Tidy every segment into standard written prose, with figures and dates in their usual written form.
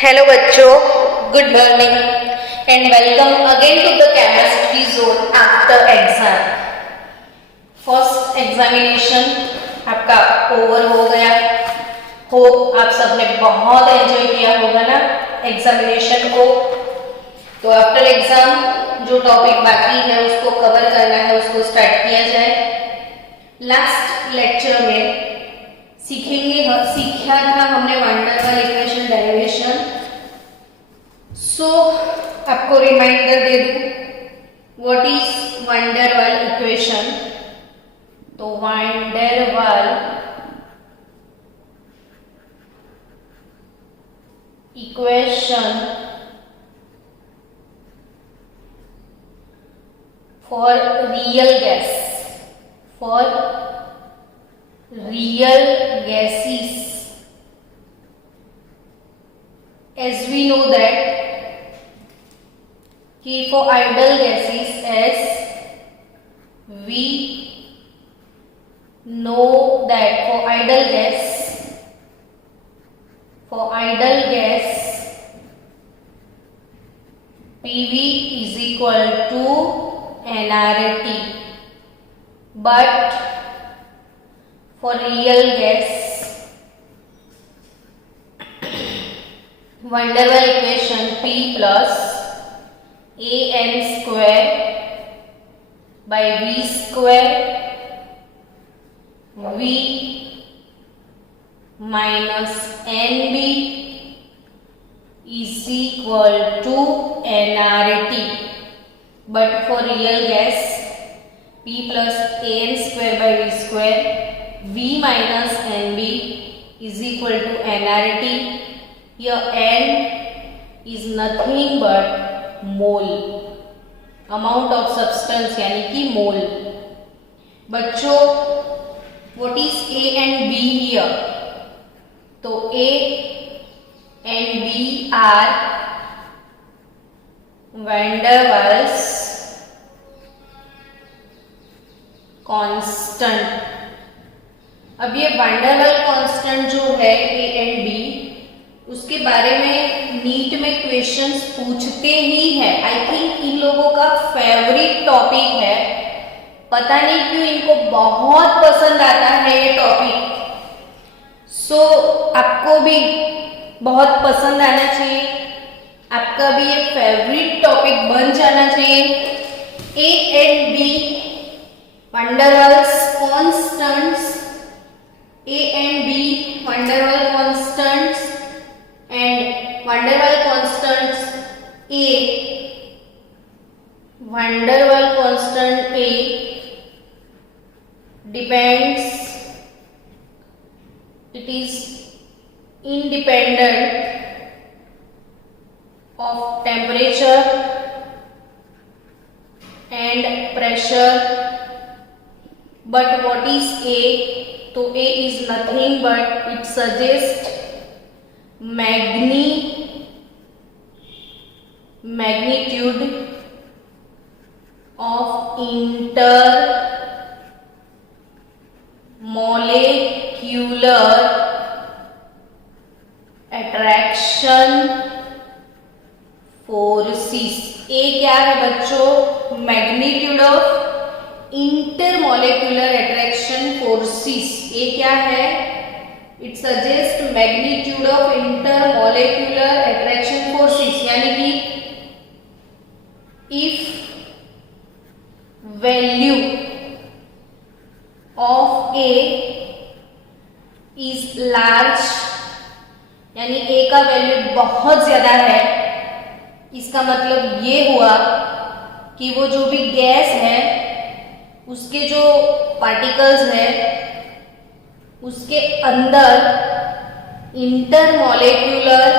Hello बच्चों, good morning and welcome again to the chemistry zone after exam. First examination आपका over हो गया। Hope आप सबने बहुत एंजॉय किया होगा ना एग्जामिनेशन को। तो आफ्टर एग्जाम जो टॉपिक बाकी है उसको कवर करना है, उसको स्टार्ट किया जाए। लास्ट लेक्चर में सीखा था हमने one by one equation derivation. So आपको रिमाइंडर दे दूं व्हाट इज वन डर वाल इक्वेशन। तो वन डर वाल equation for real gas, for real gases, as we know that कि for ideal gases, as we know that for ideal gas PV is equal to nRT, but for real gas van der Waal equation P plus an square by v square v minus nb is equal to nRT, but for real gas P plus an square by v square v minus nb is equal to nRT. Here n is nothing but mole, amount of substance यानी कि मोल। बच्चों what is a and b here? तो a and b are van der Waals constant. अब ये van der Waal constant जो है ए and B, उसके बारे में नीट में क्वेश्चंस पूछते ही है। आई थिंक इन लोगों का फेवरेट टॉपिक है, पता नहीं क्यों इनको बहुत पसंद आता है ये टॉपिक। सो आपको भी बहुत पसंद आना चाहिए, आपका भी एक फेवरेट टॉपिक बन जाना चाहिए। A and B van der Waals constants, A and B van der Waal constants, and van der Waal constants A, van der Waal constant A depends, it is independent of temperature and pressure. But what is A? तो A is nothing but it suggests magnitude of intermolecular attraction forces। A क्या है बच्चों? Magnitude of intermolecular attraction forces. ये क्या है? It suggest magnitude of intermolecular attraction forces, यानी कि if value of a is large, यानी ए का वैल्यू बहुत ज्यादा है, इसका मतलब ये हुआ कि वो जो भी गैस है उसके जो पार्टिकल्स है उसके अंदर इंटरमोलेक्युलर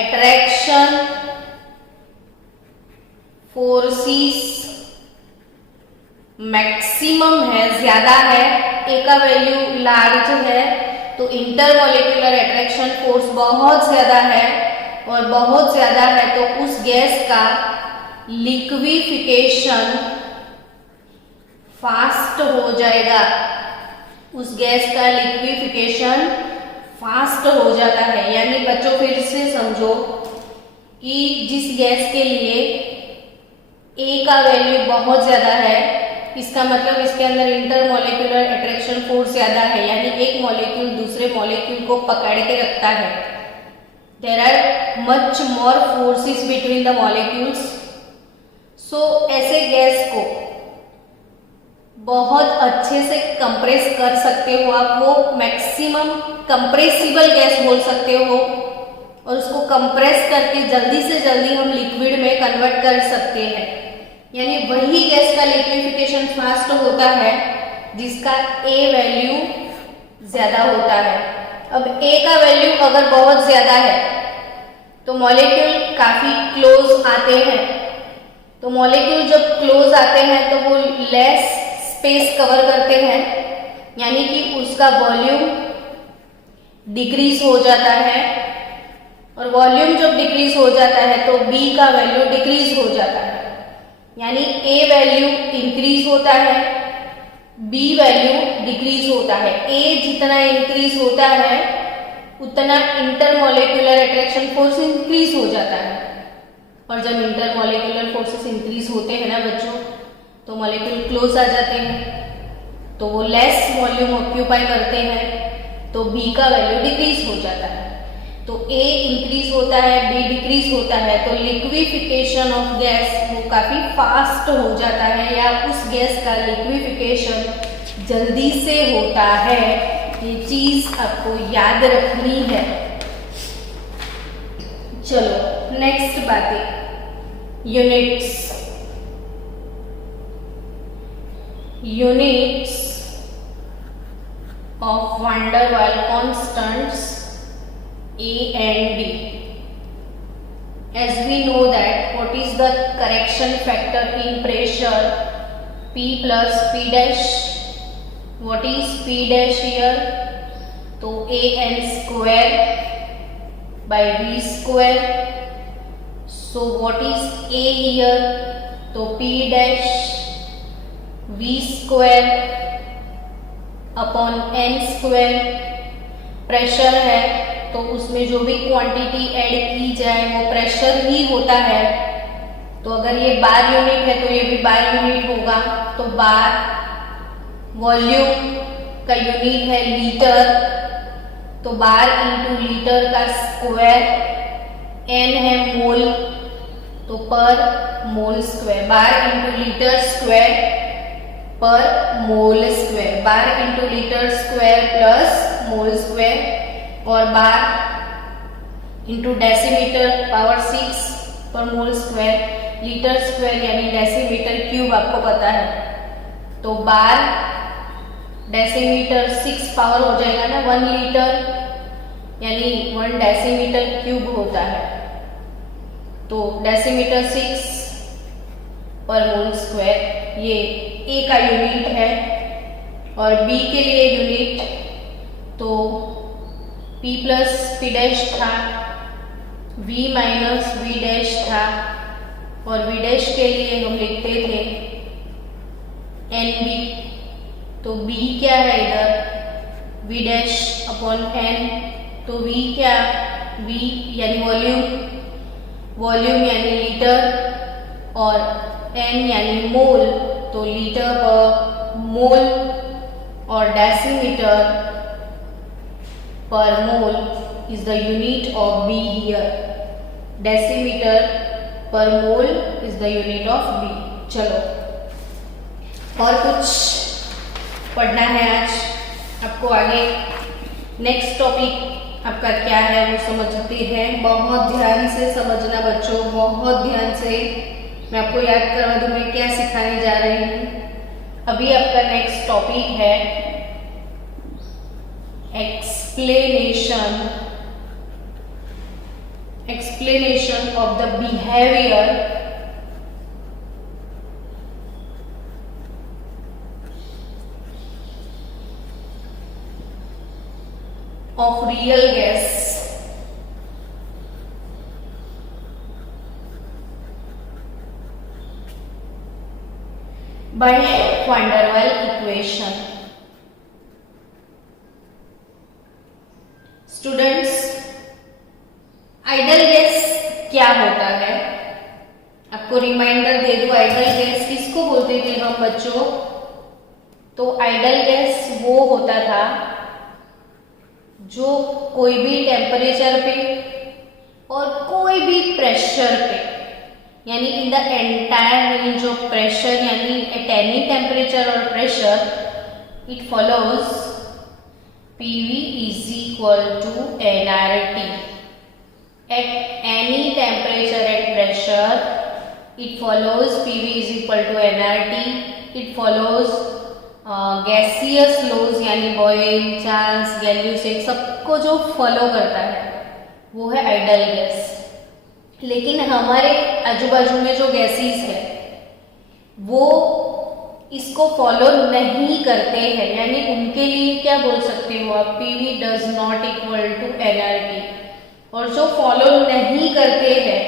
अट्रैक्शन फोर्सेस मैक्सिमम है, ज्यादा है। ए का वैल्यू लार्ज है तो इंटरमोलेक्युलर अट्रैक्शन फोर्स बहुत ज्यादा है, और बहुत ज्यादा है तो उस गैस का लिक्विफिकेशन फास्ट हो जाएगा, उस गैस का लिक्विफिकेशन फास्ट हो जाता है। यानी बच्चों फिर से समझो कि जिस गैस के लिए ए का वैल्यू बहुत ज्यादा है, इसका मतलब इसके अंदर इंटरमोलिक्यूलर अट्रैक्शन फोर्स ज्यादा है, यानी एक मॉलिक्यूल दूसरे मॉलिक्यूल को पकड़ के रखता है। There are much more forces between the molecules. So ऐसे गैस को बहुत अच्छे से कंप्रेस कर सकते हो आप, वो मैक्सिमम कंप्रेसिबल गैस बोल सकते हो, और उसको कंप्रेस करके जल्दी से जल्दी हम लिक्विड में कन्वर्ट कर सकते हैं। यानी वही गैस का लिक्विफिकेशन फास्ट होता है जिसका ए वैल्यू ज्यादा होता है। अब ए का वैल्यू अगर बहुत ज्यादा है तो मॉलिक्यूल काफी क्लोज आते हैं, तो मॉलिक्यूल जब क्लोज आते हैं तो वो लेस स्पेस कवर करते हैं, यानी कि उसका वॉल्यूम डिक्रीज हो जाता है, और वॉल्यूम जब डिक्रीज हो जाता है तो बी का वैल्यू डिक्रीज हो जाता है। यानी ए वैल्यू इंक्रीज होता है, बी वैल्यू डिक्रीज होता है। ए जितना इंक्रीज होता है उतना इंटरमॉलिक्यूलर अट्रैक्शन फोर्स इंक्रीज हो जाता है, और जब इंटरमॉलिक्यूलर फोर्सेस इंक्रीज होते हैं ना बच्चों, तो मॉलिक्यूल क्लोज आ जाते हैं, तो वो लेस वॉल्यूम ऑक्यूपाई करते हैं, तो बी का वैल्यू डिक्रीज हो जाता है। तो ए इंक्रीज होता है, बी डिक्रीज होता है, तो लिक्विफिकेशन ऑफ गैस वो काफी फास्ट हो जाता है, या उस गैस का लिक्विफिकेशन जल्दी से होता है। ये चीज आपको याद रखनी है। चलो नेक्स्ट बातें, यूनिट्स ऑफ वैन डर वाल constants A and B. As we know that what is the correction factor in pressure? P plus P dash. What is P dash here? तो AN square by V square. So what is A here? तो P dash V square upon N square. Pressure है तो उसमें जो भी quantity add की जाए वो प्रेशर ही होता है। तो अगर ये बार यूनिट है तो ये भी बार यूनिट होगा। तो बार वॉल्यूम का यूनिट है लीटर, तो बार इंटू लीटर का स्क्वायर, एन है मोल तो per mole square, bar into litre square per mole square, bar into litre square plus mole square, और bar into decimetre power 6 per mole square, litre square यानी decimetre cube आपको पता है, तो बार decimetre 6 power हो जाएगा ना 1 लीटर, यानी 1 डेसीमीटर क्यूब होता है। तो डेसीमीटर 6 पर मोल स्क्वायर ये ए का यूनिट है, और बी के लिए यूनिट तो P प्लस P डैश था, V माइनस V डैश था, और V डैश के लिए हम लिखते थे NB। तो B क्या है इधर V डैश अपॉन N, तो V क्या, V यानी वॉल्यूम यानी लीटर, और N यानी मोल, तो लीटर पर मोल, और decimetre per mole is the unit of B here. Decimeter per mole is the unit of B. चलो और कुछ पढ़ना है आज आपको आगे। नेक्स्ट टॉपिक आपका क्या है वो समझते हैं। बहुत ध्यान से समझना बच्चों, बहुत ध्यान से। मैं आपको याद करवा दूं मैं क्या सिखाने जा रही हूँ। अभी आपका नेक्स्ट टॉपिक है explanation of the behavior of real gas by van der Waal equation. Students, idol gas क्या होता है? आपको रिमाइंडर दे दूं, आइडल गैस किसको बोलते थे हम बच्चों? तो आइडल गैस वो होता था जो कोई भी टेम्परेचर पे और कोई भी प्रेशर पे, यानी in the entire range of pressure, यानी एट एनी टेम्परेचर और pressure, it follows PV is equal to nRT. At any temperature and pressure, it follows PV is equal to nRT. It follows gaseous laws, यानी boil, Charles, गैल्यूसेक, सबको जो follow करता है वो है idol gas. लेकिन हमारे आजू बाजू में जो गैसेस है वो इसको फॉलो नहीं करते हैं, यानी उनके लिए क्या बोल सकते हो आप? PV does not equal to nRT। और जो फॉलो नहीं करते हैं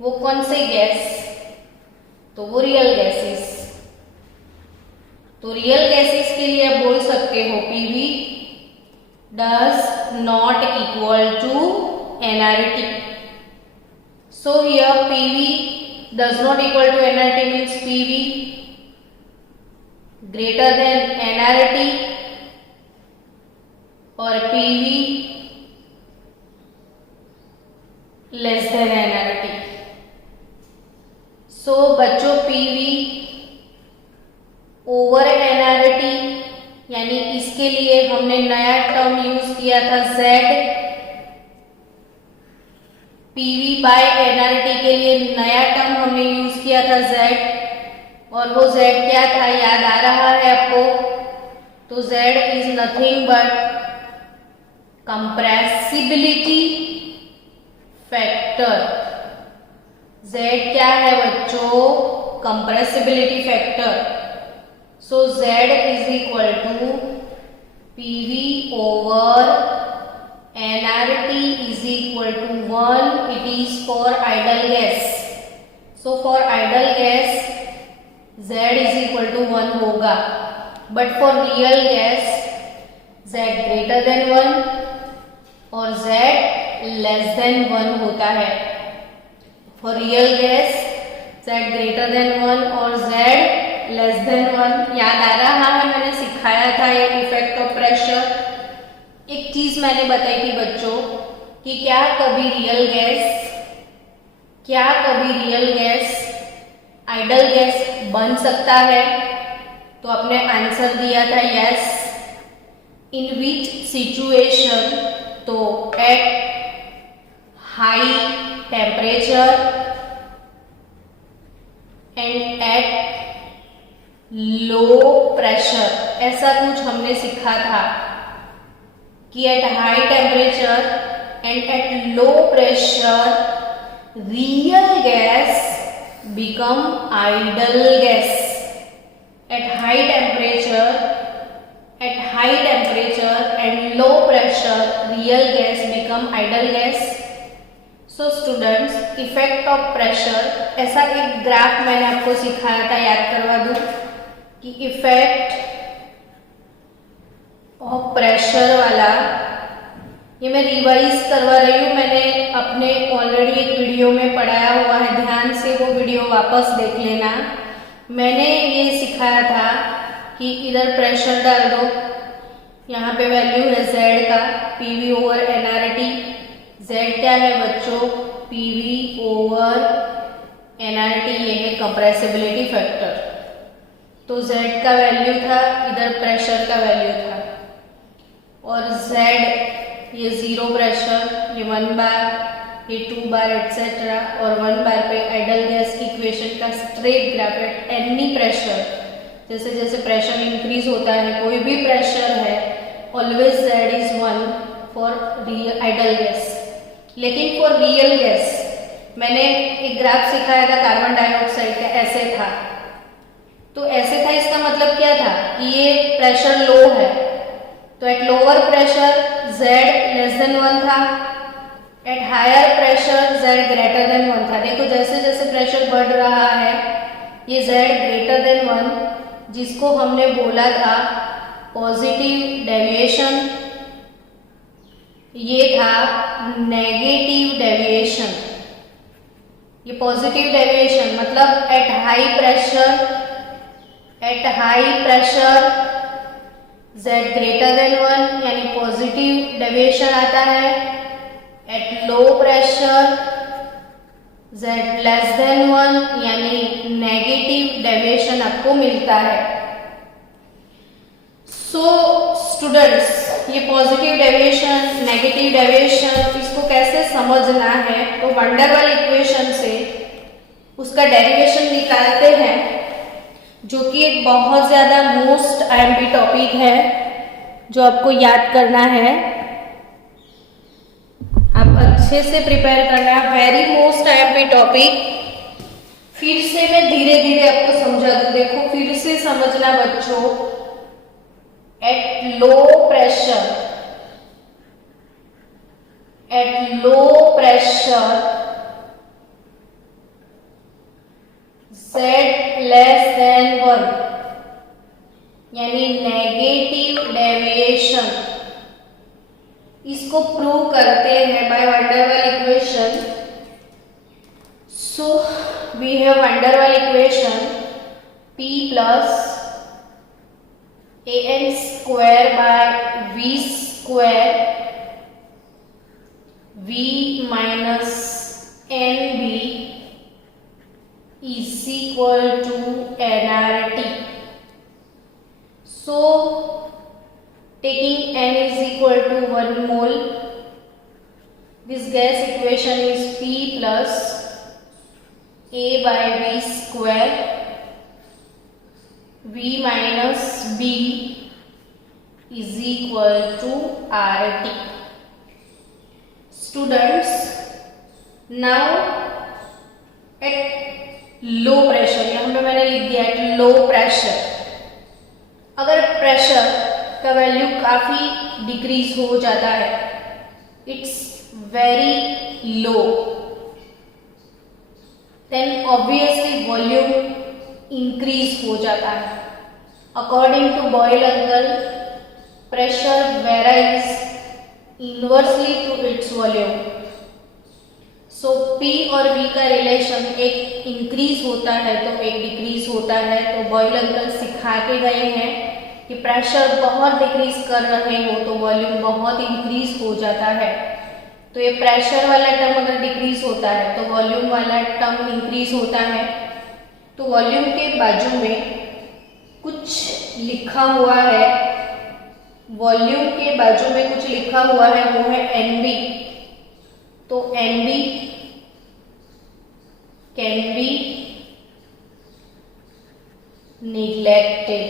वो कौन से गैस? तो वो रियल गैसेस। तो रियल गैसेस के लिए आप बोल सकते हो PV does not equal to nRT। So here PV does not equal to nRT means PV greater than nRT और PV less than nRT। So बच्चों PV over nRT, यानी इसके लिए हमने नया टर्म यूज किया था Z। PV by nRT के लिए नया टर्म हमने यूज किया था Z, और वो Z क्या था याद आ रहा है आपको? तो Z is nothing but compressibility factor. Z क्या है बच्चों? Compressibility factor. So Z is equal to PV over nRT is equal to 1. It is for idle gas. So for idle gas Z is equal to 1 होगा, but for real gas Z greater than 1 और Z less than 1 होता है। For real gas Z greater than 1 और Z less than 1। याद आ रहा है, मैंने सिखाया था ये इफेक्ट ऑफ प्रेशर। एक चीज मैंने बताई थी बच्चों कि क्या कभी रियल गैस आइडल गैस बन सकता है? तो आपने आंसर दिया था यस। In which situation? तो at high temperature and at low pressure. ऐसा कुछ हमने सीखा था कि at high temperature and at low pressure real gas become idle gas. At high temperature and low pressure real gas become idle gas. So students, effect of pressure, ऐसा एक graph मैंने आपको सिखाया था, याद करवा दूं कि इफेक्ट ऑफ प्रेशर वाला, ये मैं रिवाइज करवा रही हूँ। मैंने अपने ऑलरेडी एक वीडियो में पढ़ाया हुआ है, ध्यान से वो वीडियो वापस देख लेना। मैंने ये सिखाया था कि इधर प्रेशर डाल दो, यहाँ पे वैल्यू है Z का, PV ओवर nRT। Z क्या है बच्चों? PV ओवर nRT, ये है कंप्रेसिबिलिटी फैक्टर। तो Z का वैल्यू था, इधर प्रेशर का वैल्यू था, और Z ये 0 प्रेशर, ये 1 बार, ये 2 बार एटसेट्रा, और 1 बार पे आइडल गैस की इक्वेशन का straight graph at any pressure. जैसे जैसे प्रेशर इंक्रीज होता है, कोई भी प्रेशर है, always Z is 1 for idol gas. लेकिन फॉर रियल गैस मैंने एक ग्राफ सिखाया था कार्बन डाइऑक्साइड का, ऐसे था। तो ऐसे था, इसका मतलब क्या था कि ये प्रेशर लो है, तो at lower pressure Z less than 1 था, at higher pressure Z greater than 1 था। देखो जैसे जैसे प्रेशर बढ़ रहा है, ये Z ग्रेटर देन 1, जिसको हमने बोला था पॉजिटिव डेविएशन, ये था नेगेटिव डेविएशन। ये पॉजिटिव डेविएशन मतलब eight high pressure Z greater than 1 यानी पॉजिटिव डेविएशन आता है। Eight low pressure Z less than 1 यानी नेगेटिव डेविएशन आपको मिलता है। सो स्टूडेंट्स, ये पॉजिटिव डेविएशन, नेगेटिव डेविएशन, इसको कैसे समझना है, तो वंडर वाल इक्वेशन से उसका डेरिवेशन निकालते हैं, जो कि एक बहुत ज्यादा मोस्ट आईएमपी टॉपिक है जो आपको याद करना है। आप अच्छे से प्रिपेयर करना, वेरी मोस्ट आईएमपी टॉपिक। फिर से मैं धीरे धीरे आपको समझा दूं, देखो फिर से समझना बच्चों। At low pressure Z less than 1 यानी नेगेटिव डेविएशन, इसको प्रूव करते हैं by van der Waals equation. So we have van der Waals equation P plus an square by v square v minus nb is equal to nRT. So taking n is equal to 1 mole, this gas equation is P plus a by v square V minus B is equal to RT. Students, now at low pressure, यहाँ पे मैंने लिख दिया at low pressure. अगर pressure का value काफी decrease हो जाता है, it's very low, then obviously volume increase हो जाता है। According to Boyle uncle, pressure varies inversely to its volume. So P और V का रिलेशन, एक इंक्रीज होता है तो एक डिक्रीज होता है। तो बॉयल अंकल सिखा के गए हैं कि प्रेशर बहुत डिक्रीज कर रहे हो तो वॉल्यूम बहुत इंक्रीज हो जाता है। तो ये प्रेशर वाला टर्म अगर डिक्रीज होता है तो वॉल्यूम वाला टर्म इंक्रीज होता है। तो वॉल्यूम के बाजू में कुछ लिखा हुआ है, वॉल्यूम के बाजू में कुछ लिखा हुआ है, वो है NB। तो NB can be neglected.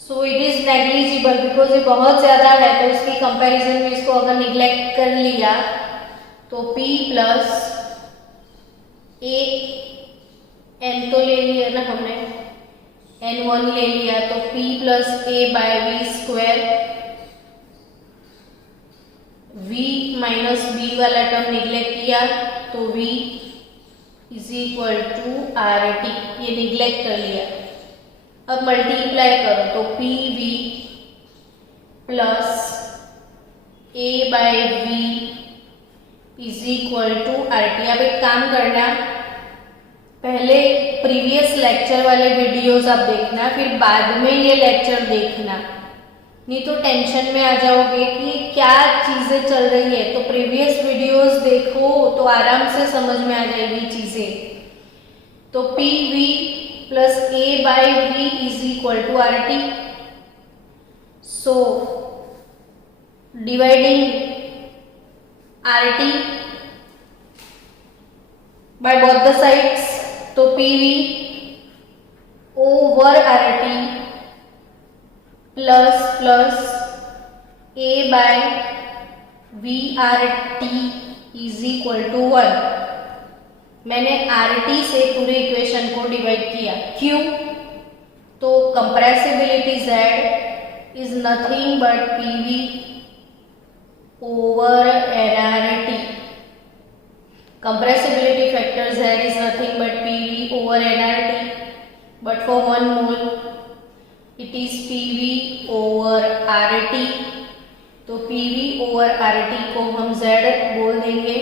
So it is negligible because ये बहुत ज्यादा है, तो इसकी कंपैरिजन में इसको अगर निग्लेक्ट कर लिया तो P प्लस ए, n तो ले लिया ना हमने, n1 ले लिया, तो P plus a by v square, v minus B वाला टर्म निग्लेक्ट किया तो v is equal to RT, ये निग्लेक्ट कर लिया। अब मल्टीप्लाई करो तो PV plus a by v is equal to RT। अब एक काम करना, पहले प्रीवियस लेक्चर वाले वीडियोस आप देखना, फिर बाद में ये लेक्चर देखना, नहीं तो टेंशन में आ जाओगे कि क्या चीजें चल रही है। तो प्रीवियस वीडियोस देखो तो आराम से समझ में आ जाएगी चीजें। तो PV plus a by v is equal to RT। So dividing RT by both the sides, तो PV over RT plus plus a by VRT is equal to 1। मैंने RT से पूरे इक्वेशन को डिवाइड किया, क्यों? तो compressibility Z is nothing but PV over nRT। Compressibility factor Z is nothing but PV over nRT, but for 1 mole it is PV over RT। तो P PV over RT को हम Z बोल देंगे,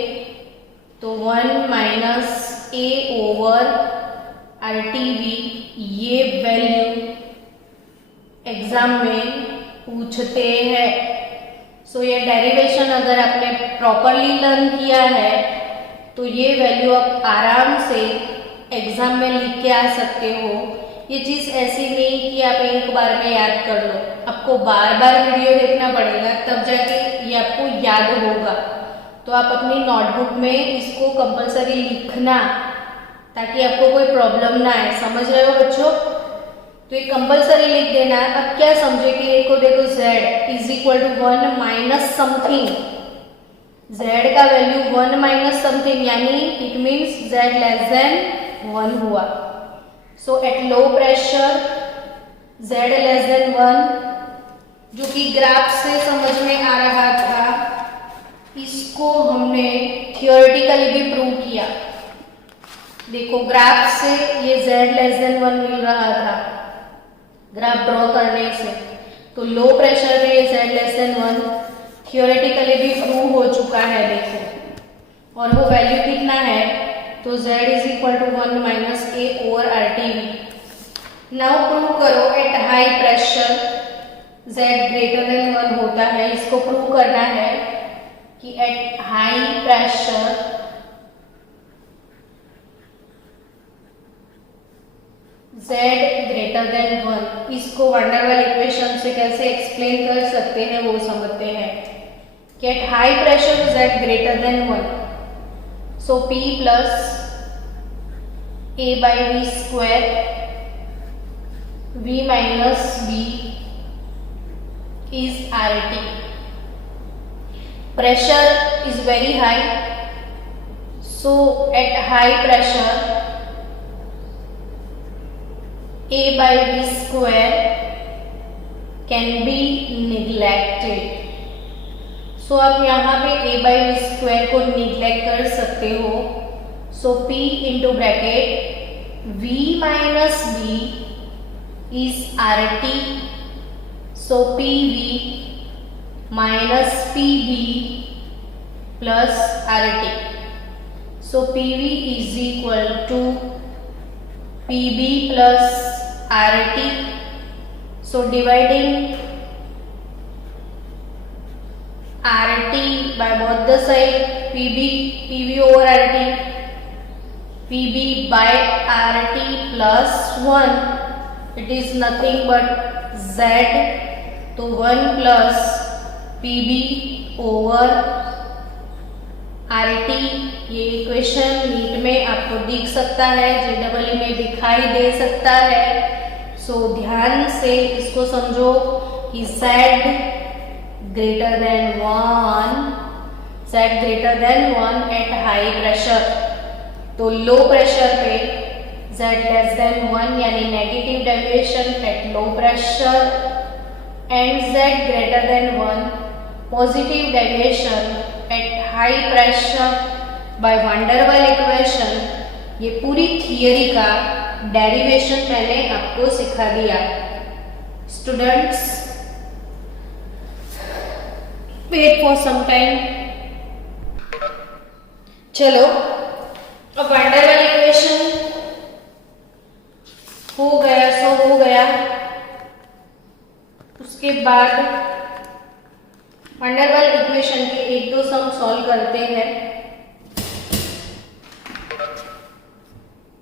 तो 1 minus A over RTV ये value exam में पूछते हैं। सो ये डेरिवेशन अगर आपने प्रॉपरली लर्न किया है तो ये वैल्यू आप आराम से एग्जाम में लिख के आ सकते हो। ये चीज ऐसी नहीं कि आप एक बार में याद कर लो, आपको बार बार वीडियो देखना पड़ेगा तब जाके ये आपको याद होगा। तो आप अपनी नोटबुक में इसको कंपलसरी लिखना ताकि आपको कोई प्रॉब्लम ना आए। समझ रहे हो बच्चों? तो ये कंपलसरी लिख देना। अब क्या समझे कि देखो z is equal to 1 minus something, z का वैल्यू 1 माइनस समथिंग यानी it means z less than 1 हुआ। So at low pressure z less than 1 जो कि ग्राफ से समझ में आ रहा था, इसको हमने थियोरेटिकली भी प्रूव किया। देखो ग्राफ से ये z लेस देन 1 मिल रहा था ग्राफ ड्रॉ करने से, तो लो प्रेशर पे ये z लेस देन 1 थियोरेटिकली भी प्रूव हो चुका है। देखो और वो वैल्यू कितना है, तो z is equal to 1 minus A over RTV। Now prove करो at high pressure z greater than 1 होता है। इसको प्रूव करना है कि at high pressure z greater than 1, इसको वंडरवॉल इक्वेशन से कैसे एक्सप्लेन कर सकते हैं वो समझते हैं कि at high pressure z greater than 1, so P plus A by V square V minus B is RT. Pressure is very high, so at high pressure A by V square can be neglected. So आप यहाँ पे A by V square को neglect कर सकते हो। So P into bracket V minus B is RT. So PV minus PB plus RT. So PV is equal to PB plus RT. So dividing RT by both the side, PV over RT, PB by RT plus 1, it is nothing but Z, तो 1 plus PB over RT। ये equation NEET में आपको दिख सकता है, JEE में दिखाई दे सकता है। सो ध्यान से इसको समझो कि Z greater than 1 eight high pressure, तो लो प्रेशर पे Z लेस देन 1 यानी negative deviation eight low pressure and Z greater than 1 positive deviation at high pressure by van der Waal equation। ये पूरी थियरी का derivation मैंने आपको सिखा दिया। Students wait for some time. चलो अब van der Waal इक्वेशन हो गया, सो हो गया। उसके बाद van der Waal इक्वेशन के एक दो सम सॉल्व करते हैं।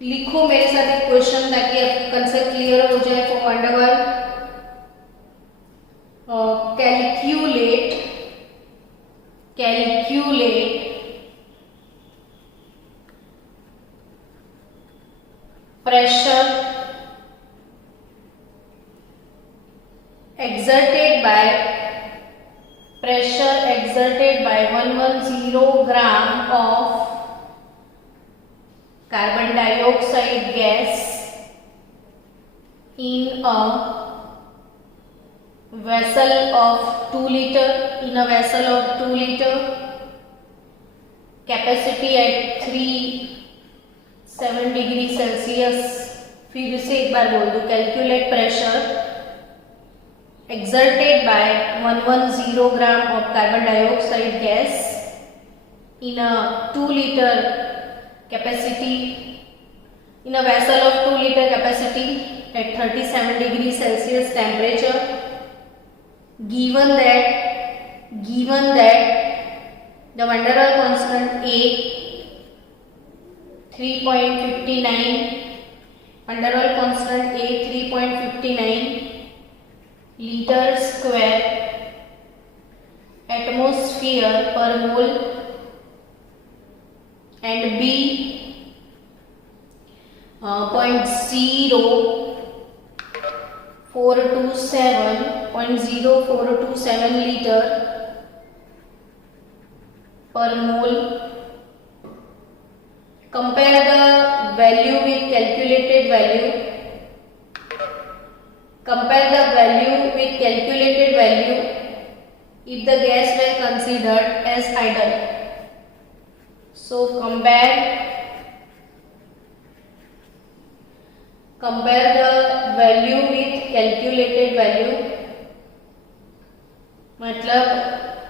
लिखो मेरे साथ एक क्वेश्चन ताकि आपको कंसेप्ट क्लियर हो जाए। For van der Waal calculate pressure exerted by 110 gram of carbon dioxide gas in a vessel of 2 liter, capacity at 37 degree Celsius. फिर से एक बार बोल दो, calculate pressure exerted by 110 gram of carbon dioxide gas in a 2 liter capacity, in a vessel of 2 liter capacity at 37 degrees Celsius temperature, given that the van der Waals constant A 3.59, van der Waals constant A 3.59 liter square atmosphere per mole and B 0.0427 liter per mole. Compare the value with calculated value. Compare the value with calculated value if the gas were considered as idle. So compare the value with calculated value. मतलब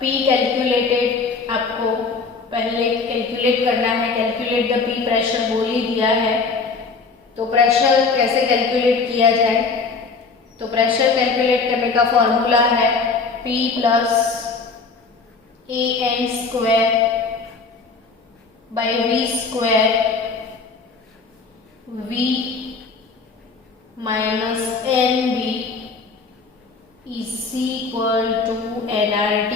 P calculated आपको पहले calculate करना है. Calculate the P pressure बोल ही दिया है, तो pressure कैसे कैलकुलेट किया जाए? तो प्रेशर कैलकुलेट करने का फॉर्मूला है P plus AN square by V square V minus NB is equal to nRT.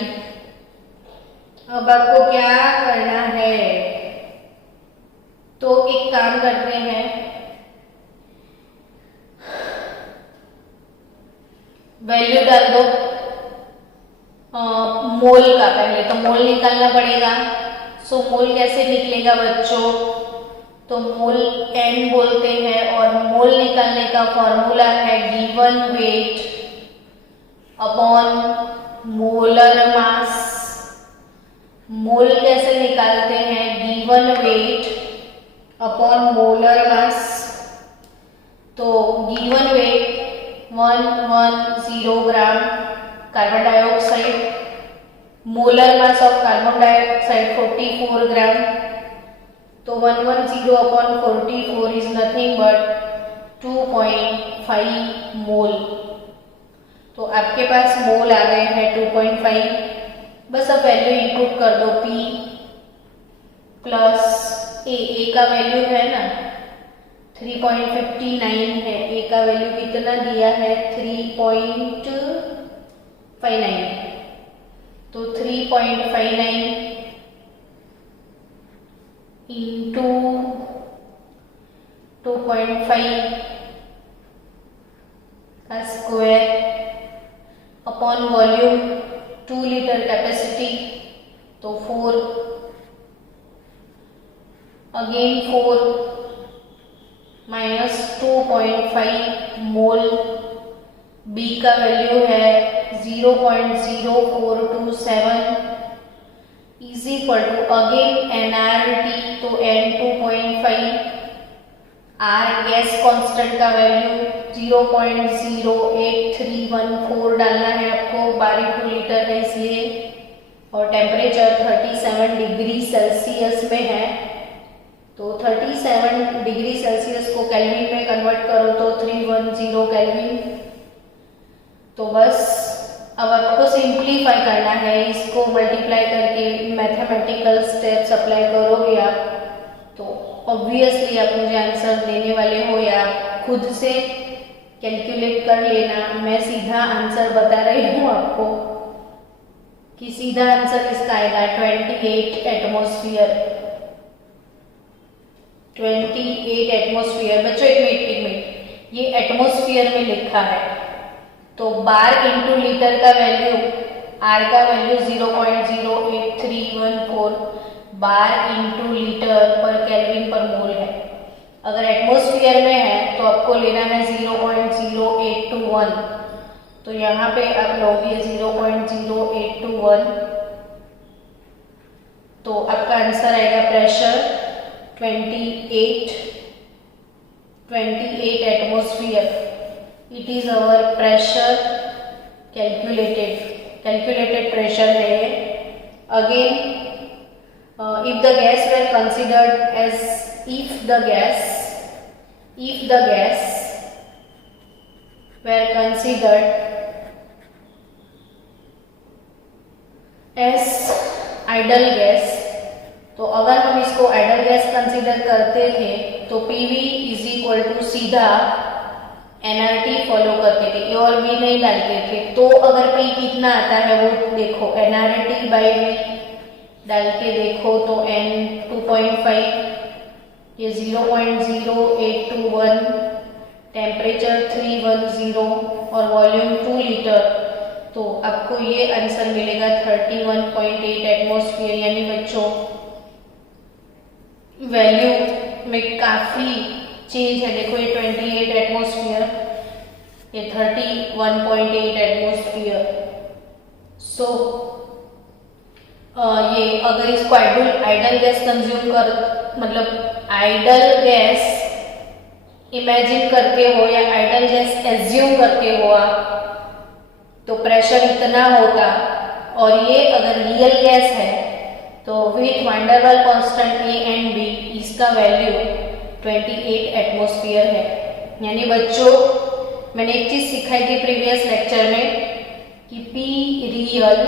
अब आपको क्या करना है? तो एक काम करते हैं, वैल्यू डाल दो मोल का. पहले तो मोल निकालना पड़ेगा. सो मोल कैसे निकलेगा बच्चों? तो मोल n बोलते हैं और मोल निकालने का फॉर्मूला है given weight upon molar mass. Mole कैसे निकालते हैं? Given weight upon molar mass. तो given weight 110 gram carbon dioxide, molar mass of carbon dioxide 44 gram. तो 110 upon 44 is nothing but 2.5 mole. तो आपके पास मोल आ गए हैं 2.5. बस अब वैल्यू इनपुट कर दो. P प्लस A का वैल्यू है ना 3.59 है. A का वैल्यू कितना दिया है? 3.59. तो 3.59 इंटू 2.5 का square upon volume 2 litre capacity. तो 4 अगेन 4 माइनस 2.5 मोल. B का वैल्यू है 0.0427 is equal to again nRT. तो n 2.5. R गैस कांस्टेंट का वैल्यू 0.08314 डालना है आपको. 12 लीटर है इसलिए. और टेम्परेचर 37 डिग्री सेल्सियस में है. तो 37 डिग्री सेल्सियस को केल्विन में कन्वर्ट करो तो 310 केल्विन. तो बस अब आपको सिंप्लीफाई करना है. इसको मल्टीप्लाई करके मैथमेटिकल स्टेप्स अप्लाई करोगे आप तो ऑब्वियसली आप मुझे आंसर देने वाले हो, या खुद से कैलकुलेट कर लेना. मैं सीधा आंसर बता रही हूँ आपको कि सीधा आंसर इसका आएगा 28 एटमॉस्फेयर. 28 एटमॉस्फेयर. बच्चों एक मिनट, ये एटमॉस्फेयर में लिखा है. तो बार इंटू लीटर का वैल्यू, आर का वैल्यू 0.08314 बार इंटू लीटर पर केल्विन पर मोल है. अगर एटमॉस्फेयर में है तो आपको लेना है 0.0821. तो यहाँ पे आप लोगे 0.0821. तो आपका आंसर आएगा pressure 28 atmosphere. It is our pressure calculated pressure है ये। Again if the gas were considered as if the gas were considered as idle gas, तो अगर हम इसको आइडल गैस कंसीडर करते थे तो PV इज इक्वल टू सीधा nRT फॉलो करते थे, ए और बी नहीं डालते थे। तो अगर P कितना आता है वो देखो, nRT बाई V डाल के देखो तो N 2.5, ये 0.0821, टेम्परेचर 310 और वॉल्यूम 2 लीटर, तो आपको ये आंसर मिलेगा 31.8 एटमॉस्फेयर। यानी बच्चों वैल्यू में काफी चेंज है। देखो ये 28 एटमॉस्फेयर, ये 31.8 एटमॉस्फेयर। सो ये अगर इसको आइडल गैस कंज्यूम कर, मतलब आइडल गैस इमेजिन करते हो या आइडल गैस एज्यूम करते हो आप, तो प्रेशर इतना होता, और ये अगर रियल गैस है तो विथ वैन डर वाल कांस्टेंट ए एंड बी इसका वैल्यू 28 एटमॉस्फेयर है। यानी बच्चों मैंने एक चीज सिखाई थी प्रीवियस लेक्चर में कि P real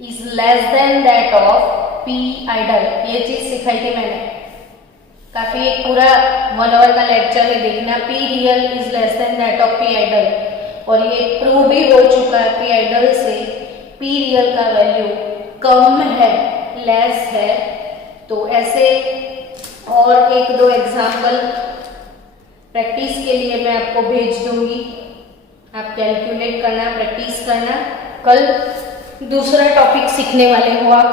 is less than that of P ideal, ये चीज सिखाई थी मैंने। काफी एक पूरा 1 आवर का लेक्चर है, देखना। P real is less than that of P ideal, और ये प्रूव भी हो चुका है। पी आइडल से पी रियल का वैल्यू कम है, लेस है। तो ऐसे और 1-2 एग्जाम्पल प्रैक्टिस के लिए मैं आपको भेज दूंगी, आप कैलकुलेट करना, प्रैक्टिस करना। कल दूसरा टॉपिक सीखने वाले हो आप।